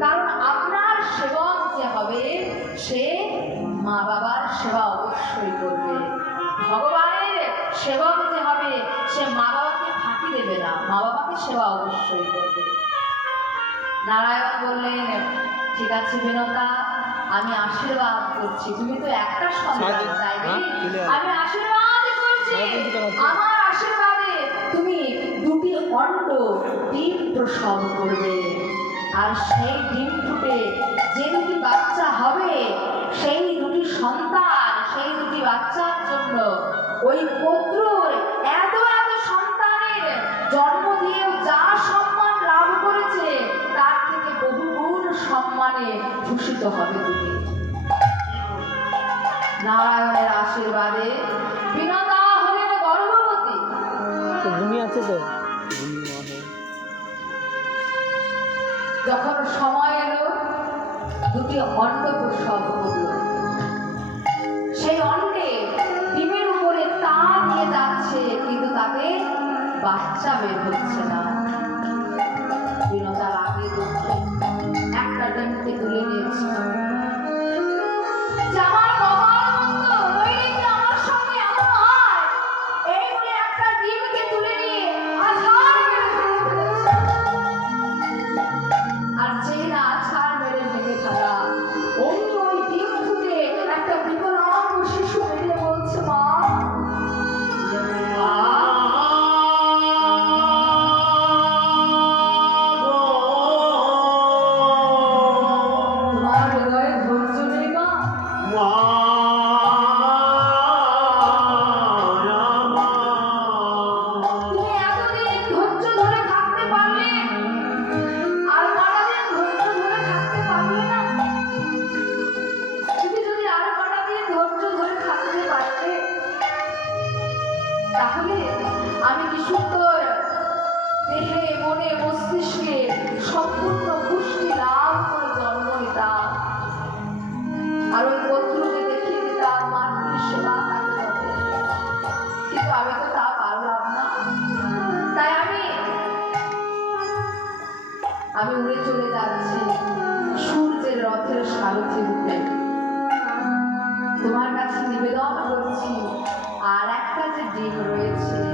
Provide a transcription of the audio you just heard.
কারণ আপনার সেবক যে হবে সে মা বাবার সেবা অবশ্যই করবে। ভগবানের সেবক যে হবে সে মা বাবাকে ফাঁকি দেবে না মা বাবাকে সেবা অবশ্যই করবে। নারায়ণ বললেন ঠিক আছে বিনতা আমি আশীর্বাদ করছি। তুমি তো একটা সন্তান তাই হ্যাঁ। আমি আশীর্বাদ করছি? আমার আশীর্বাদে তুমি দুটি অণ্ড ডিম প্রসব করবে। আর সেই ডিম ফুটে যে দুটি বাচ্চা হবে, সেই দুটি সন্তান, সেই দুটি বাচ্চার জন্য ওই পুত্রর এত এত সন্তানের জন্ম দিয়েও যা সম্মান লাভ করেছে, তার থেকে বহুগুণ সম্মানে ভূষিত হবে তুমি। নারায়ণের আশীর্বাদে বিনতা হলেন গর্ভবতী। ভূমি আছে তো? যখন সময় এলো, দুটি অণ্ড প্রসব করল সেই অন্ডে ডিমের উপরে তা নিয়ে যাচ্ছে, কিন্তু তাতে বাচ্চা বের হচ্ছে না। আমি উড়ে চলে যাচ্ছি সূর্যের রথের সারথি রূপে। তোমার কাছে নিবেদন করছি, আর একটা যে ডিম রয়েছে